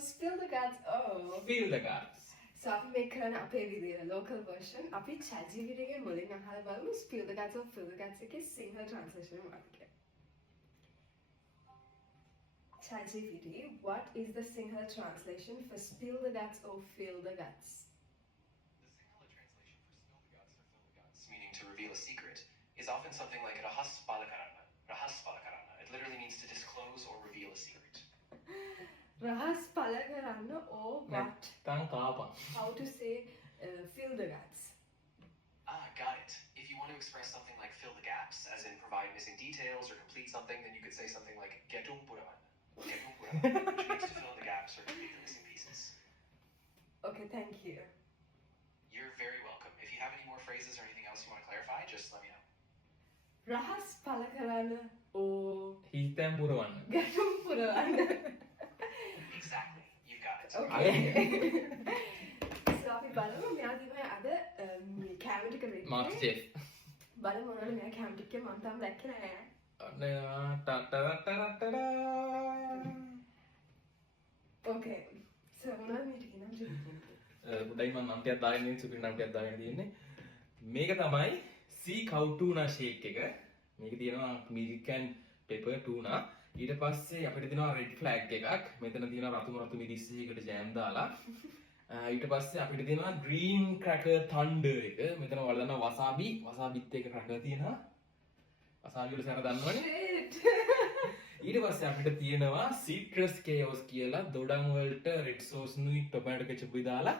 spill the guts. Oh. Spill the guts. So අපි මේක කරන අපේ විදියට local version අපි ChatGPT එකේ මුලින් අහලා බලමු spill the guts or fill the guts එකේ සිංහල translation මොකක්ද කියලා. ChatGPT, what is the Sinhala translation for spill the guts or fill the guts? The Sinhala translation for spill the guts or fill the guts, meaning to reveal a secret, is often something like rahas palakarana. Rahas palakarana. It literally means to disclose or reveal a secret. Rahas pala karanna or what? නැත්තම් කාපන්. How to say fill the guts? Ah, got it. If you want to express something like fill the gaps, as in provide missing details or complete something, then you could say something like getum puravan. Getum puravan, which means to fill in the gaps or complete the missing pieces. Okay, thank you. You're very welcome. If you have any more phrases or anything else you want to clarify, just let me know. Rahas pala karanna or හිතෙන් පුරවන්න. gatum puravanna. Exactly. You got it. Okay. So අපි බලමු මෙයා දිනේ අද camera එක ready. Master Chef. බලමු මොනවද මෙයා කැමරා එකේ මම තාම දැක්කේ නෑ. අන්න ටටටටටටා. Okay. So මොනවද මේ ටික නම් ජීවිතේ. උඩයි මම නම් ටිකක් දාගෙන ඉන්නේ සුපිරි නම් ටිකක් දාගෙන තියෙන්නේ. මේක තමයි sea cow tuna shake එක. මේක තියෙනවා American pepper tuna. ඊට පස්සේ අපිට තියෙනවා red flag එකක්. මෙතන තියෙනවා රතු මිරිස් එකකට ජෑම් දාලා. ඊට පස්සේ අපිට තියෙනවා green cracker thunder එක. මෙතන ඔයාලා දන්නවා wasabiත් එක cracker තියෙනවා. wasabi වල සැර දන්නවනේ. ඊට පස්සේ අපිට තියෙනවා citrus chaos කියලා දොඩම් වලට red sauce නුයි tomato ketchup දාලා.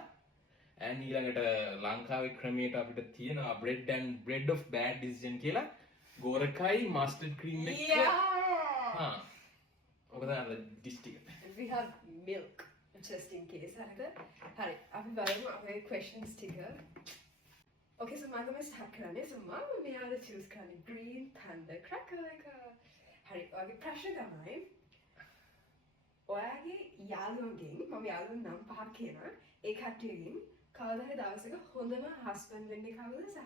and ඊළඟට ලංකාවේ ක්‍රමයට අපිට තියෙනවා bread of bad decision කියලා ගෝරකයි mustard cream එක. Yeah. ඔක තමයි dish ටික. We have milk just in case. හරි. අපි බලමු අපේ questions ටික. Okay, so මම තමයි start කරන්නේ. So මම මෙයාට choose කරන්නේ green thunder cracker එක. හරි. ඔයාගේ ප්‍රශ්න තමයි ඔයාගේ යාළුවන්ගෙන් මම යාළුවෝ නම් පහක් කියනවා. ඒ කට්ටියගෙන් කවදා හරි දවසක හොඳම husband වෙන්නේ කවුද සහ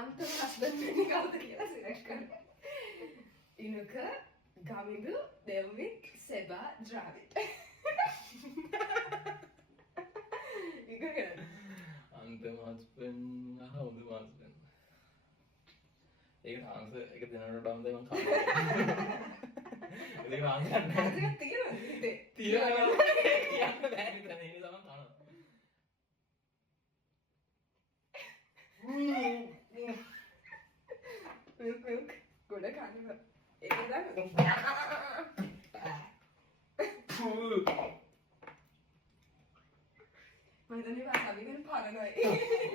අන්තිම husband වෙන්නේ කවුද කියලා select කරන්න. ඉනුක Gamindu, Devik, Seba, Dravid. You go ahead. අන්තිම husband හොඳම husband. ඒක answer එක දෙනකොට මම කනවා. ඒක answer නැහැ. ඒක තියෙනවද? තියනවා. කියන්න බෑ විතර නේ තමයි කනවා. Milk. ගොඩ කනවා. ඒක තමයි. මම හිතන්නේ wasabi ගැන පරණයි.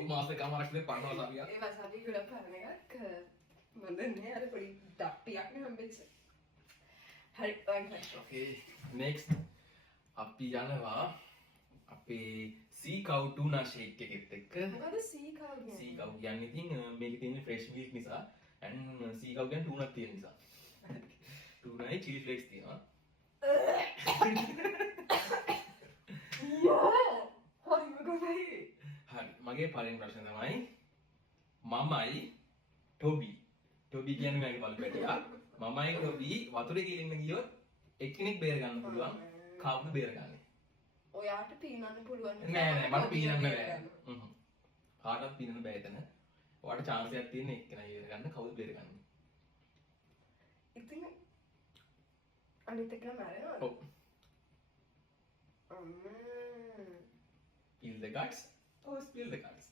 මාස කමාරක් විතර පරනවා wasabi. ඒ wasabi ගොඩක් පරණ එකක්. මම දන්නේ අර පොඩි ඩප්පියක් නේ හම්බෙච්ච. හරි ඔයගොල්ලෝ. Okay, next අපි යනවා අපේ sea cow tuna shake එකෙත් එක්ක. මොකද sea cow කියන්නේ? sea cow කියන්නේ ඉතින් මේකේ තියෙන fresh milk නිසා and sea cow කියන්නේ tuna තියෙන නිසා. tuna යි chili flakes තියෙනවා. හරි මොකදයි? හරි මගේ පළවෙනි ප්‍රශ්නේ තමයි මමයි ටොබි. ටොබි කියන්නේ මගේ බලු පැටියා. මමයි ටොබි වතුරේ ගිලින්න ගියොත් එක්කෙනෙක් බේර ගන්න පුළුවන්. කවුද බේරගන්නේ? ඔයාට පීනන්න පුළුවන්. නෑ මට පීනන්න බෑ. කාටවත් පීනන්න බෑ එතන. ඔයාට chance එකක් තියෙන එක්කෙනා බේර ගන්න කවුද බේරගන්නේ? ඉතින් අනිත් එක මරනවා. ඔව්. Spill the guts or spill the guts?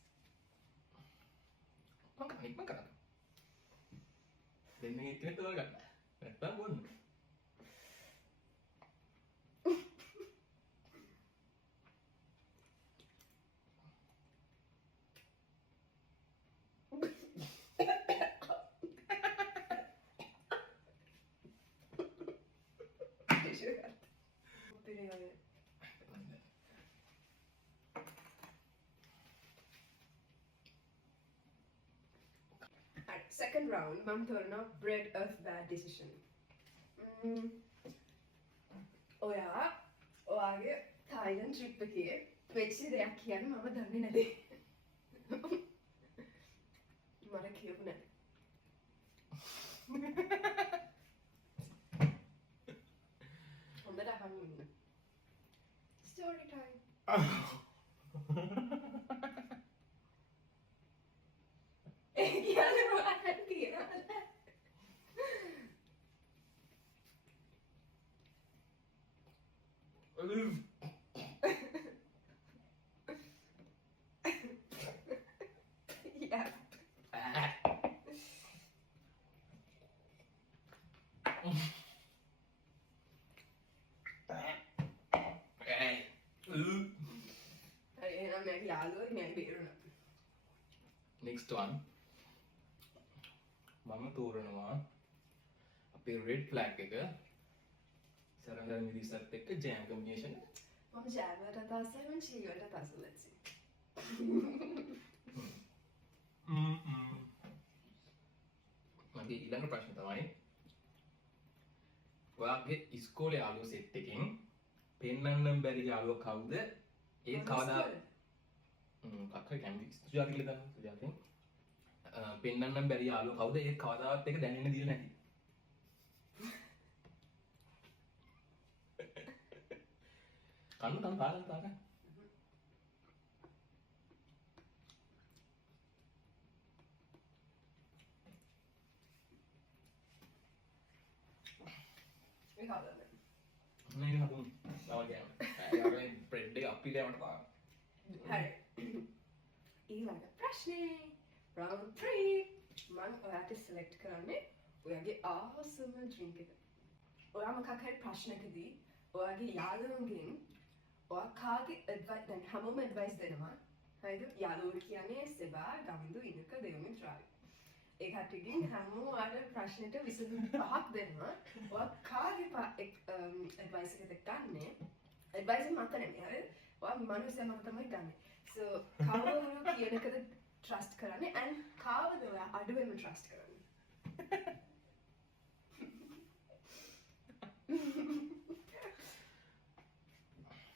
මම කරන්නේ. දෙන්නේ එක්කෙනෙක් තෝරගන්න. නැත්තම් බොන්න. Second round, mum thorna bread of bad decision. ඔයාගේ Thailand trip එකේ වෙච්ච දෙයක් කියන්න මම දන්නේ නැති. මට කියපු නැහැ. හොඳට අහන්න. story time. ඒ කියන්නේ මොකක්ද කියලා. Yeah. හරි එහෙනම් මගේ යාළුවෝ මම බේරුණා. next one මම තෝරනවා අපේ red flag එක සරංගල් මිරිසත් එක්ක jam combination මම ජෑමට තාසයි මම චීවට තාසයි. let's see. මගේ ඊළඟ ප්‍රශ්න තමයි ඔයාගේ ඉස්කෝලේ යාළුවෝ සෙට් එකෙන් පෙන්වන්න බැරි යාළුවා කවුද? ඒ කවදා කක්ක කැමති සුජාතට දාන්න සුජාතෙන් පෙන්වන්න බැරි යාළුවා කවුද? ඒ කවදාවත් එක දැනෙන්න දීලා නැති. කන්න තාගන්න මේ කවදාද? මේක හදුන් තව ගෑම බ්‍රෙඩ් එක අපිට යවන්න තාම හරි. ඊළඟ ප්‍රශ්නේ round 3 මම ඔයාට select කරන්නේ ඔයාගේ awesome drink එක. ඔයා මොකක් හරි ප්‍රශ්නකදී ඔයාගේ යාළුවන්ගෙන් ඔයා කාගේ advice දැන් හැමෝම advice දෙනවා. හරිද? යාළුවෝ කියන්නේ සෙබා, ගමින්දු, ඉනක, දෙවමි, ත්‍රාවි. ඒ කට්ටියකින් හැමෝම ඔයාලට ප්‍රශ්නෙට විසඳුම් පහක් දෙනවා. ඔයා කාගේ advice එකද ගන්නෙ? advice එක මත නෙමෙයි. හරිද? ඔයා මනුස්සයා මත තමයි ගන්නෙ. so කවුරු කියන එකද trust කරන්නේ and කාවද ඔයා අඩුවෙන්ම trust කරන්නේ?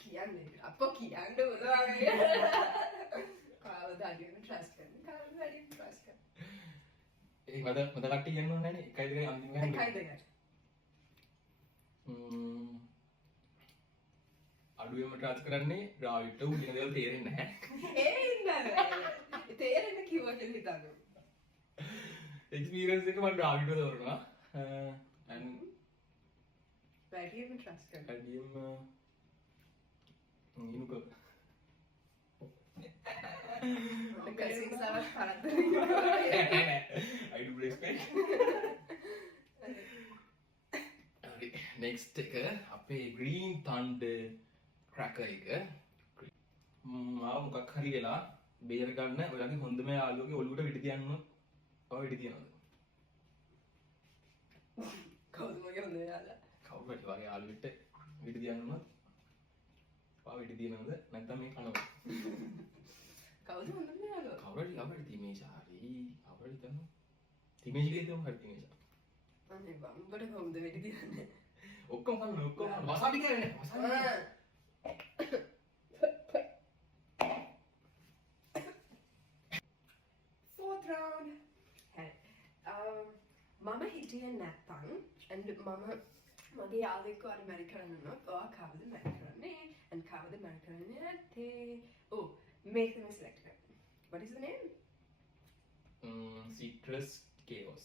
කියන්නේ අපෝ කියන්න උදාවේ. කාවද අඩුවෙන්ම trust කරන්නේ? කාවද අඩුවෙන්ම trust කරන්නේ? ඒ මද කට්ටිය කියන්න ඕනේ නෑනේ 1 2 අන්තිම ගන්න. 1 2 අඩුවෙන්ම ට්‍රාන්ස් කරන්නේ රාවිට උ කියන දේවල් තේරෙන්නේ නැහැ. ඒ ඉන්නද? තේරෙන්න කිව්වට හිතන්න. එක්ස්පීරියන්ස් එක මම රාවිට තෝරනවා. and වැඩියෙන්ම trust කරන්නේ. වැඩියෙන්ම ඉනුක කසින් සමත් කරද්දී. I do respect. next එක අපේ green thunder cracker එක මාව මොකක් හරි වෙලා බේර ගන්න ඔයාගේ හොඳම යාළුවගේ ඔළුවට විට තියන්න ඔය විට තියනවද? කවුද මගේ හොඳ යාළුවා? කවුරු හරි වගේ යාළුවෙක්ට විට තියන්න උනත් පාව විට තියනවද නැත්නම් මේ කනවා? කවුද හොඳම යාළුවා? කවුරු හරි අපිට තිමේෂා හරි කවුරු හරි තන තිමේෂගේ තම හරි තිමේෂා අනේ බම්බට කොහොමද වෙඩි තියන්නේ? ඔක්කොම කන්න ඔක්කොම වසාබි කරන්නේ වසාබි fourth round. හරි. මම හිටියේ නැත්තම් and මම මගේ යාළුවෙක්ව අර මැරි කරන්න උනොත් ඔයා කවුද මැරි කරන්නේ and කවුද මැරි කරන්නේ නැත්තේ? oh make them select her. What is the name? citrus chaos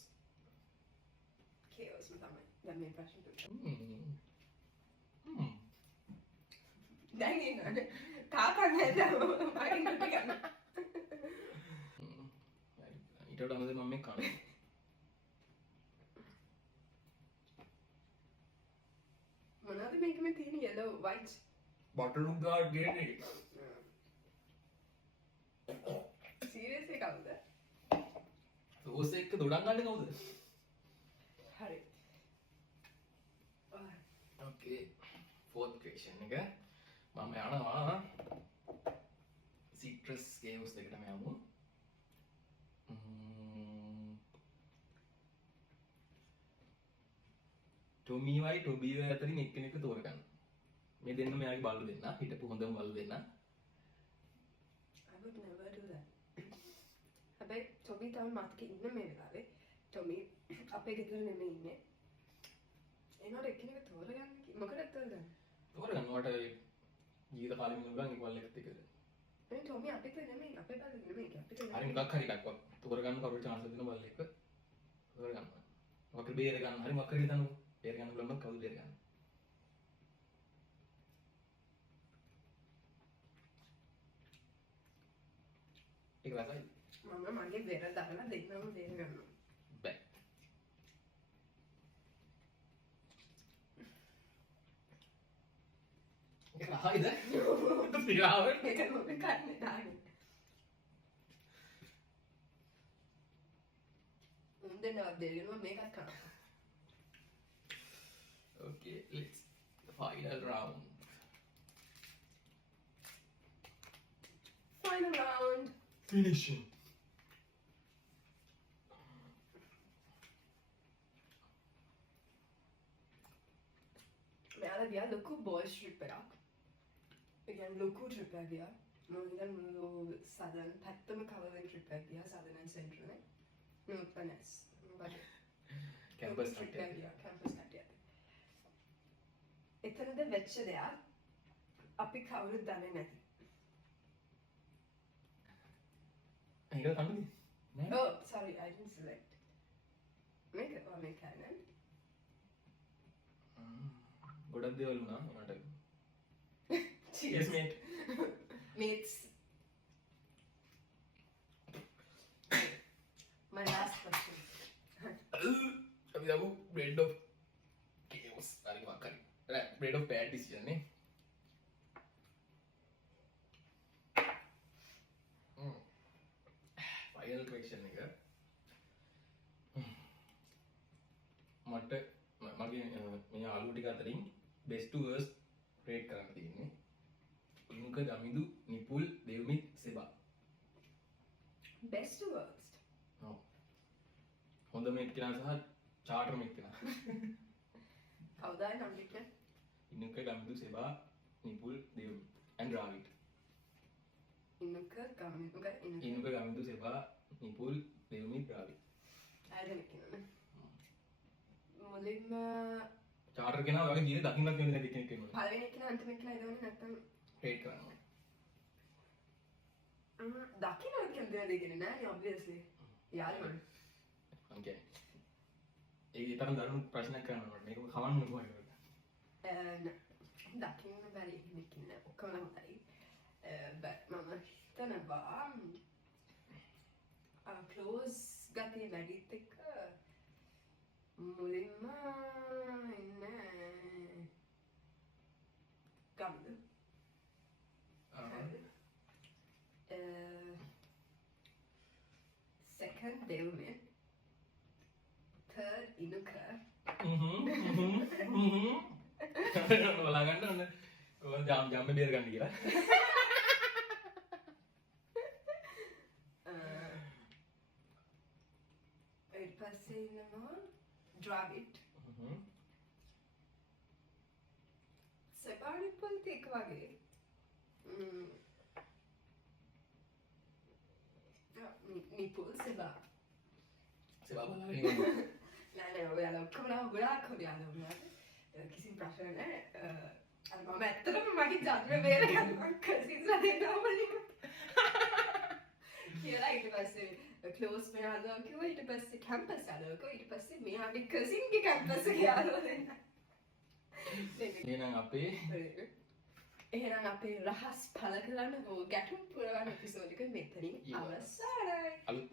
Chaos තමයි. දැන් මේ ප්‍රශ්න තුන. දැන් ඉන්නනේ. තාපන් හැදව මගේ නුට ගන්න. ඊට වඩා හොඳයි මම මේ කන්නේ මොනවද මේකේ තියෙන yellow white බටලු ගාඩ් ගේන්නේ seriously කවුද? රෝස් එක්ක දොඩම් ගන්න කවුද? හරි. okay fourth question එක මම යනවා citrus chaos එකටම යමු ටොමීවයි ටොබීවයි අතරින් එක්කෙනෙක්ව තෝරගන්න මේ දෙන්න මෙයාගේ බල්ලු දෙන්න හිටපු හොඳම බල්ලු දෙන්න I would never do that. හැබැයි ටොමි තව මතකේ ඉන්න මේ වෙලාවේ ටොමි අපේ ගෙදර නෙමෙයි ඉන්නේ. ඒනොට එක්කෙනෙක් තෝරගන්න මොකටද තෝරගන්නේ? තෝරගන්න වට ජීවිත කාලෙම ඉන්න පුළුවන් ඉක්වල් එකත් එක්ක. මේ ටොමි අපිට නෙමෙයි අපේ පැත්තට නෙමෙයි අපිට හරි මොකක් හරි එකක් තෝරගන්න කවුරු chance දෙන බල්ල එක තෝරගන්න. මොකක් බේර ගන්න හරි මොකක් හරි හිතන්න බේර ගන්න බලන්න කවුද බේර ගන්න. ඒක රසයි. මම මගේ බෙර දාලා දෙන්නම දෙන්න ගන්නවා. බෑ. ඒක රහයිද? පිරාවෙන් ඒක මම කන්නේ දාන්නේ. දෙන්නවා දෙන්නවා මේකත් කරනවා. Okay, let's the final round. Final round. Finishing. මෙයාලා ගියා ලොකු බෝයිස් ට්‍රිප් එකක්. ඒ කියන්නේ ලොකු ට්‍රිප් එකක් ගියා. මම හිතන්නේ මුළු සදන් පැත්තම කවර් වෙන ට්‍රිප් එකක් ගියා සදන් ඇන් සෙන්ට්‍රල් නේ. නෝතනස්. Campus trip trip. එකක් ගියා කැම්පස් කට්ටියක්. එතනද වෙච්ච දෙයක් අපි කවුරුත් දන්නේ නැති. ඒක තමයි. නෑ. Oh, sorry, I didn't select. Make it or make canon. ගොඩක් දේවල් වුණා මට. Yes Cheers. mate. Mates. My last question. අපි දමු bread of chaos. හරි මොකක් හරි. bread of bad decision නේ. Final question එක. මට මගේ මේ යාළුවෝ ටික අතරින් best to worst rate කරන්න තියෙන්නේ. උන්ක ගමිදු නිපුල් දෙව්මිත් සෙබා. Best to worst. ඔව්. හොඳ මේට් කෙනා සහ චාටර් මේට් කෙනා. කවුදායි නම් ලිට්න? ඉන්ක ගමිදු සෙබා නිපුල් දෙව්මිත් and රාවිත්. ඉන්නක ගමින් උග ඉන්න. ඉන්ක ගමිදු සෙබා නිපුල් දෙව්මිත් රාවිත්. අයදෙනෙක් ඉන්නනේ. මුලින්ම චාටර් කෙනා වගේ ජීවිතේ දකින්නත් වෙන්නේ නැති කෙනෙක් වෙනවා. පළවෙනි කෙනා අන්තිම කෙනා ඉදවන්නේ නැත්තම් රේට් කරනවා. දකින්න කියන්නේ දෙන්නේ නෑනේ obviously. යාළුවනේ. මං කියන්නේ. ඒ තරම් දරුණු ප්‍රශ්නයක් කරනවා මේක කවන්න කොහොමද? දකින්න බැරි කෙනෙක් ඉන්න ඔක්කොම හොඳයි. මම හිතනවා ක්ලෝස් ගතිය වැඩිත් එක්ක මුලින්ම ඉන්න ගම්ද second දෙව්නේ third ඉනුක බලාගන්න ඕන කොහොමද ජාම් බේර ගන්න කියලා. ඊට පස්සේ ඉන්නවා ඩ්‍රාවිඩ් සෙබානි පොල්තික් වගේ නිපුල් සෙබා සෙබා බලන්න. නෑ ඔයාලා ඔක්කොම ගොඩාක් හොඳ යාළුවෝ කිසිම ප්‍රශ්න නෑ මම ඇත්තටම මගේ ජන්ම බේරගන්නවා කසින්ලා දෙන්නවා වලින් කියලා ඊට පස්සේ ක්ලෝස් මෙයාලා කිව්වා ඊට පස්සේ කැම්පස් යාළුවෝ ඊට පස්සේ මෙයාගේ කසින්ගේ කැම්පස් එකේ යාළුවෝ දෙන්න එහෙනම් අපේ එහෙනම් අපේ රහස් පළ කරන්න ගැටුම් පුරවන එපිසෝඩ් එක මෙතනින් අවසానයි අලුත්